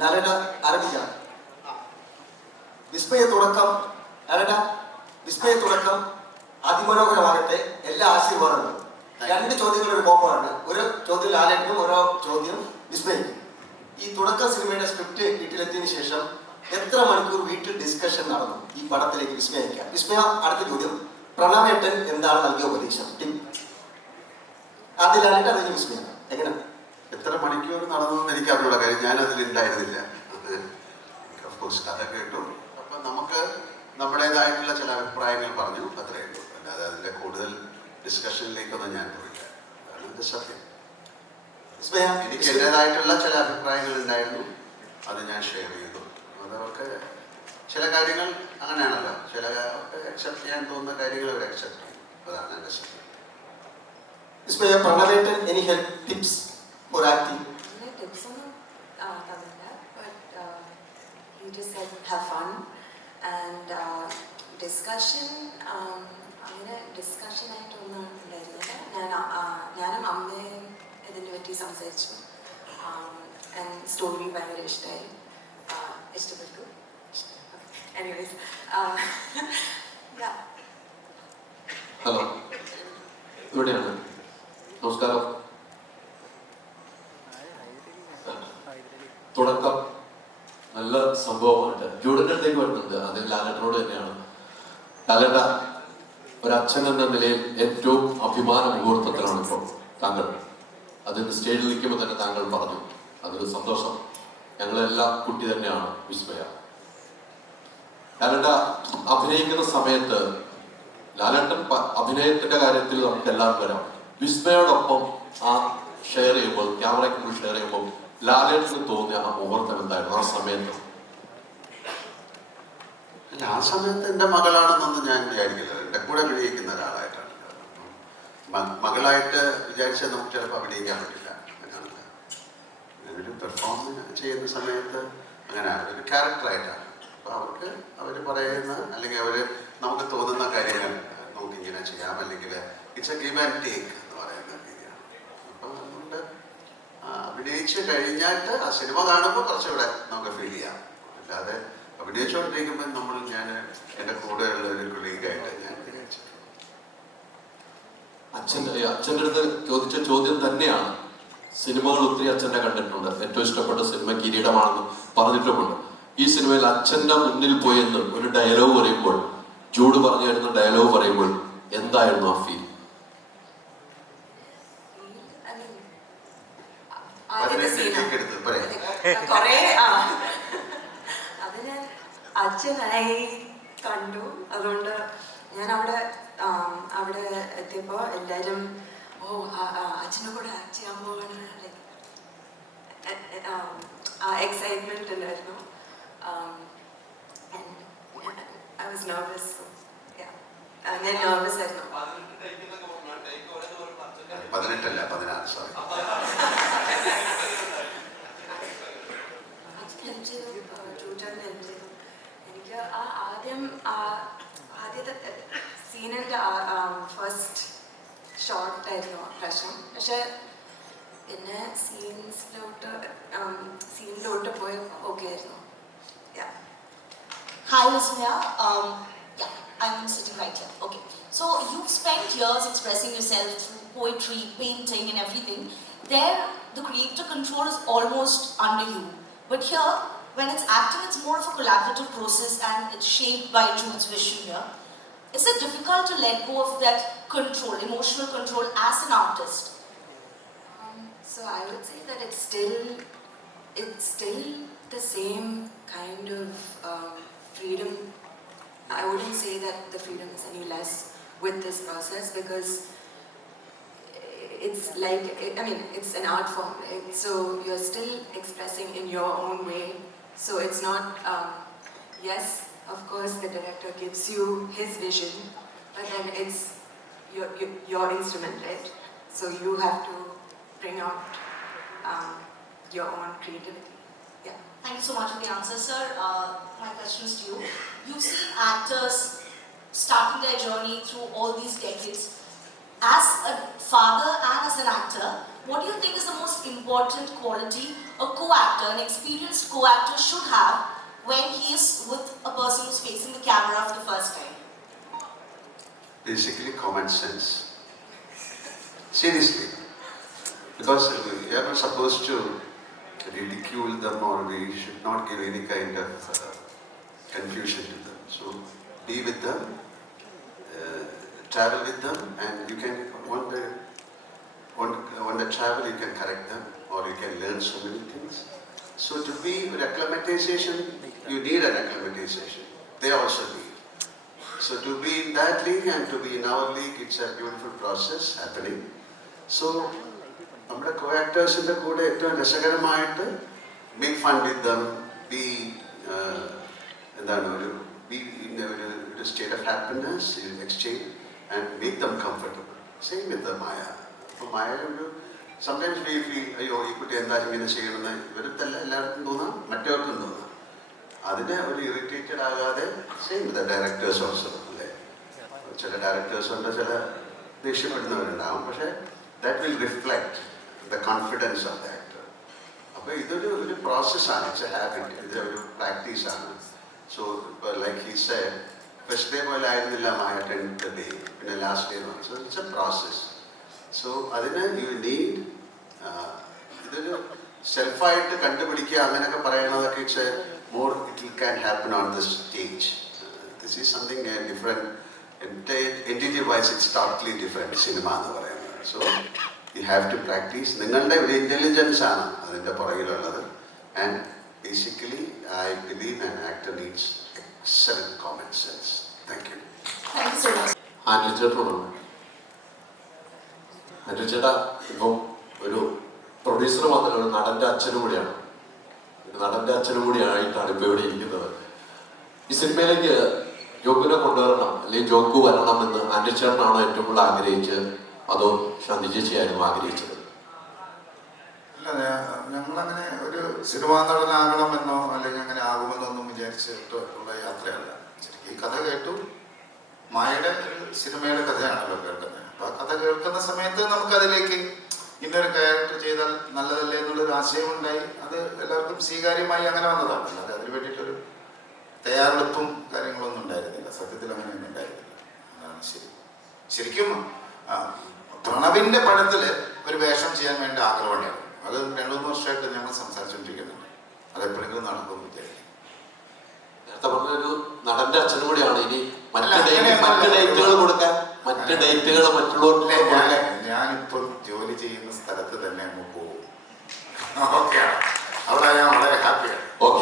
ലാലേട്ട ആരംഭിക്കാം. വിസ്മയ തുടക്കം അതിമനോഹരമാകട്ടെ. എല്ലാ ആശീർവാദങ്ങളും. 2 ചോദ്യങ്ങൾ ഒരു കോമ്പമാണ്. ഒരു ചോദ്യം ലാലേട്ടനും ഓരോ ചോദ്യം വിസ്മയിക്കും. ഈ തുടക്കം സിനിമയുടെ സ്ക്രിപ്റ്റ് വീട്ടിലെത്തിയതിനു ശേഷം എത്ര മണിക്കൂർ വീട്ടിൽ ഡിസ്കഷൻ നടന്നു ഈ പടത്തിലേക്ക് വിസ്മയിക്കാം? വിസ്മയ, അടുത്ത ചോദ്യം. പ്രണവേട്ടൻ എന്താണ് നൽകിയ ഉപദേശം? ആദ്യം ലാലേട്ട, അതിന് വിസ്മയ. എങ്ങനെ എത്ര മണിക്കൂർ നടന്നതെന്ന് എനിക്ക് അറിഞ്ഞൂടാ. കാര്യം ഞാൻ അതിലുണ്ടായിരുന്നില്ല. ഓഫ്കോഴ്സ് കഥ കേട്ടു. അപ്പം നമുക്ക് നമ്മുടേതായിട്ടുള്ള ചില അഭിപ്രായങ്ങൾ പറഞ്ഞു, അത്രയേ ഉള്ളൂ. അല്ലാതെ അതിൻ്റെ കൂടുതൽ ഡിസ്കഷനിലേക്കൊന്നും ഞാൻ പോയില്ല. അതാണ് എൻ്റെ സത്യം. എനിക്ക് എൻ്റെതായിട്ടുള്ള ചില അഭിപ്രായങ്ങൾ ഉണ്ടായിരുന്നു, അത് ഞാൻ ഷെയർ ചെയ്തു. അതവർക്ക് ചില കാര്യങ്ങൾ അങ്ങനെയാണല്ലോ, ചില അക്സെപ്റ്റ് ചെയ്യാൻ തോന്നുന്ന കാര്യങ്ങൾ അവർ അക്സെപ്റ്റ് ചെയ്യും. അതാണ് എൻ്റെ സത്യം. പ്രണവേട്ടൻ any help tips for acting? Tips ഒന്നും തന്നില്ല, but he just said have fun and discussion. അങ്ങനെ ഡിസ്കഷൻ ആയിട്ടൊന്നും ഉണ്ടായിരുന്നില്ല. ഞാനും അമ്മയും ഇതിനെ പറ്റി സംസാരിച്ചു. സ്റ്റോറി ഭയങ്കര ഇഷ്ടപ്പെട്ടു. എനിവേസ്, ഹലോ, ഇവിടെയാണ്. നമസ്കാരം. തുടക്കം നല്ല സംഭവമായിട്ട് ജൂഡന്റെ അടുത്തേക്ക് വരുന്നുണ്ട്. അത് ലാലേട്ടനോട് തന്നെയാണ്. ലാലേട്ട, ഒരച്ഛൻ എന്ന നിലയിൽ ഏറ്റവും അഭിമാന മുഹൂർത്തത്തിലാണ് ഇപ്പോൾ താങ്കൾ. അതിന് സ്റ്റേജിൽ നിൽക്കുമ്പോൾ തന്നെ താങ്കൾ പറഞ്ഞു, അതൊരു സന്തോഷം. ഞങ്ങളെല്ലാം കുട്ടി തന്നെയാണ് വിസ്മയ. ലാലേട്ട അഭിനയിക്കുന്ന സമയത്ത്, ലാലേട്ടൻ അഭിനയത്തിന്റെ കാര്യത്തിൽ നമുക്ക് എല്ലാവർക്കും വരാം. വിസ്മയോടൊപ്പം ആ ഷെയർ ചെയ്യുമ്പോൾ, ക്യാമറയ്ക്ക് മുന്നിൽ ഷെയർ ചെയ്യുമ്പോൾ ലാലേട്ടന് തോന്നിയ ആ മുഹൂർത്തം എന്തായിരുന്നു ആ സമയത്ത്? അല്ല, ആ സമയത്ത് എൻ്റെ മകളാണെന്നൊന്നും ഞാൻ വിചാരിക്കില്ല. എൻ്റെ കൂടെ അഭിനയിക്കുന്ന ഒരാളായിട്ടാണ്. മകളായിട്ട് വിചാരിച്ചാൽ നമുക്ക് ചിലപ്പോൾ അഭിനയിക്കാൻ പറ്റില്ല. അങ്ങനെയാണല്ലോ, ഒരു പെർഫോം ചെയ്യുന്ന സമയത്ത് അങ്ങനെയാണ്, ഒരു ക്യാരക്ടറായിട്ടാണ്. അപ്പോൾ അവർക്ക് അവർ പറയുന്ന അല്ലെങ്കിൽ അവർ നമുക്ക് തോന്നുന്ന കാര്യങ്ങൾ നമുക്കിങ്ങനെ ചെയ്യാം, അല്ലെങ്കിൽ it's A give and take എന്ന് പറയുന്ന രീതിയാണ്. അപ്പം അതുകൊണ്ട് അഭിനയിച്ച് കഴിഞ്ഞിട്ട് ആ സിനിമ കാണുമ്പോൾ കുറച്ചുകൂടെ നമുക്ക് ഫീൽ ചെയ്യാം. അല്ലാതെ അഭിനയിച്ചുകൊണ്ടിരിക്കുമ്പോൾ ഞാൻ എൻ്റെ കൂടെയുള്ള ഒരു കൊളീഗായിട്ട് ഞാൻ വിചാരിച്ചു. അച്ഛൻ്റെ അടുത്ത് ചോദിച്ച ചോദ്യം തന്നെയാണ്. സിനിമകൾ ഒത്തിരി അച്ഛൻ്റെ കണ്ടിട്ടുണ്ട്. ഏറ്റവും ഇഷ്ടപ്പെട്ട സിനിമ കിരീടമാണെന്ന് പറഞ്ഞിട്ടുമുണ്ട്. ഈ സിനിമയിൽ അച്ഛൻ്റെ മുന്നിൽ പോയെന്ന് ഒരു ഡയലോഗ് പറയുമ്പോൾ, ജൂഡ് പറഞ്ഞു തരുന്ന ഡയലോഗ് പറയുമ്പോൾ എന്തായിരുന്നു ആ ഫീൽ? അത് ഞാൻ അച്ഛനായി കണ്ടു. അതുകൊണ്ട് ഞാൻ അവിടെ എത്തിയപ്പോൾ എല്ലാവരും അച്ഛനെ കൂടെ ആക്ട് ചെയ്യാൻ പോവാണ്, എക്സൈറ്റ്മെന്റ് ഉണ്ടായിരുന്നു. I was nervous. ഞാൻ നെർവസ് ആയിരുന്നു. 18 അല്ല 16, സോറി. എനിക്ക് ആദ്യത്തെ സീനിൻ്റെ ഫസ്റ്റ് ഷോട്ടായിരുന്നു പ്രശ്നം. പക്ഷെ പിന്നെ സീനിലോട്ട് പോയപ്പോൾ ഓക്കെ ആയിരുന്നു. Hi, Vismaya. I'm sitting right here. Okay. So you've spent years expressing yourself through poetry, painting, and everything. There, the creative control is almost under you. But here, when it's acting, it's more of a collaborative process, and it's shaped by Jude's vision here. Is it difficult to let go of that control, emotional control, as an artist? So I would say that it's still the same kind of freedom. I wouldn't say that the freedom is any less with this process, because it's like, it's an art form, so you're still expressing in your own way. So it's not, yes, of course the director gives you his vision, but then it's your instrument, right? So you have to bring out your own creativity. Yeah. Thank you so much for the answer, sir. My question is to you. You've seen actors starting their journey through all these decades. As a father and as an actor, what do you think is the most important quality a co-actor, an experienced co-actor should have when he is with a person who's facing the camera for the first time? Basically common sense. Seriously. Because we are not supposed to ridicule them, or we should not give any kind of confusion to them. So be with them, travel with them, and you can, on the travel you can correct them, or you can learn so many things. So to be with acclimatization, you need an acclimatization. They also need. So to be in that league and to be in our league, it's a beautiful process happening. So നമ്മുടെ co-actors-ന്റെ കൂടെ ഏറ്റവും രസകരമായിട്ട് make fun with them, be എന്താണ് ഒരു state of happiness, exchange and make them comfortable. Same with the Maya. അപ്പോൾ മായ sometimes we feel അയ്യോ ഈ കുട്ടി എന്താ ഇങ്ങനെ ചെയ്യണമെന്ന് ഇവരത്തല്ല എല്ലാവർക്കും തോന്നാം, മറ്റവർക്കും തോന്നാം. അതിനെ ഒരു ഇറിറ്റേറ്റഡ് ആകാതെ സെയിം വിത്ത് ഡയറക്ടേഴ്സ് ഓൾസോ അല്ലേ. ചില ഡയറക്ടേഴ്സ് ഉണ്ട്, ചില ദേഷ്യപ്പെടുന്നവരുണ്ടാവും, പക്ഷേ that will reflect the confidence of the actor. അപ്പോൾ ഇതൊരു പ്രോസസ്സാണ്, ഇറ്റ്സ് എ ഹാബിറ്റ്, ഇതൊരു പ്രാക്ടീസാണ്. So like he said, first day പോലെ ആയിരുന്നില്ല മായ 10th ഡേ, പിന്നെ ലാസ്റ്റ് ഡേ എന്ന് പറഞ്ഞു. So it's a process. So അതിന് യു നീഡ് ഇതൊരു സെൽഫായിട്ട് കണ്ടുപിടിക്കുക അങ്ങനെയൊക്കെ പറയണതൊക്കെ it's a more it can happen on this stage. This is something different. Entity wise it's totally different cinema എന്ന് പറയുന്നത്. So you have to practice. നിങ്ങളുടെ ഒരു intelligence ആണ് അതിൻ്റെ പുറകിലുള്ളത്. And basically I believe an actor needs excellent common sense. Thank you. Thank you so much. ആൻഡ്രി ചേട്ടാ ഇപ്പം ഒരു പ്രൊഡ്യൂസർ മാത്രമല്ല, ഒരു നടൻ്റെ അച്ഛനും കൂടിയാണ്. നടൻ്റെ അച്ഛനും കൂടിയായിട്ടാണ് ഇപ്പോൾ ഇവിടെ ഇരിക്കുന്നത്. ഈ സിനിമയിലേക്ക് ജോക്കുനെ കൊണ്ടുവരണം അല്ലെങ്കിൽ ജോക്കു വരണം എന്ന് ആൻഡ്രി ചേട്ടനാണോ ഏറ്റവും കൂടുതൽ ആഗ്രഹിച്ചത്, അതോ ശാന്തി ചേച്ചിയായിരുന്നു ആഗ്രഹിച്ചത്? അല്ല, ഞങ്ങളങ്ങനെ ഒരു സിനിമാ നടനാകണമെന്നോ അല്ലെങ്കിൽ അങ്ങനെ ആകുമെന്നൊന്നും വിചാരിച്ചിട്ടുള്ള യാത്രയല്ല. ശരിക്കും ഈ കഥ കേട്ടു, മായയുടെ ഒരു സിനിമയുടെ കഥയാണല്ലോ കേൾക്കുന്നത്. അപ്പോൾ ആ കഥ കേൾക്കുന്ന സമയത്ത് നമുക്കതിലേക്ക് ഇന്നൊരു ക്യാരക്ടർ ചെയ്താൽ നല്ലതല്ലേ എന്നുള്ളൊരു ആശയമുണ്ടായി. അത് എല്ലാവർക്കും സ്വീകാര്യമായി അങ്ങനെ വന്നതാണ്. അല്ലാതെ അതിന് വേണ്ടിയിട്ടൊരു തയ്യാറെടുപ്പും കാര്യങ്ങളൊന്നും ഉണ്ടായിരുന്നില്ല. സത്യത്തിൽ അങ്ങനെയൊന്നും ഉണ്ടായിരുന്നില്ല. അതാണ് ശരി. ശരിക്കും പ്രണവിൻ്റെ പടത്തിൽ ഒരു വേഷം ചെയ്യാൻ വേണ്ട ആഗ്രഹമുണ്ടായിരുന്നു. അത് 2-3 വർഷമായിട്ട് ഞങ്ങൾ സംസാരിച്ചുകൊണ്ടിരിക്കുന്നുണ്ട്. അതെപ്പോഴെങ്കിലും നടക്കുമെന്ന് വിചാരിക്കും. നേരത്തെ പറഞ്ഞൊരു നടൻ്റെ അച്ഛനും കൂടിയാണ്. ഇനി മറ്റ് ഡേറ്റുകൾ കൊടുക്കാൻ, മറ്റ് ഡേറ്റുകൾ മറ്റുള്ളവർക്ക് ഞാനിപ്പോൾ ജോലി ചെയ്യുന്ന സ്ഥലത്ത് തന്നെ അങ്ങ് പോകും. ഓക്കെ, അവിടെ ഞാൻ വളരെ ഹാപ്പിയാണ്. ഓക്കെ.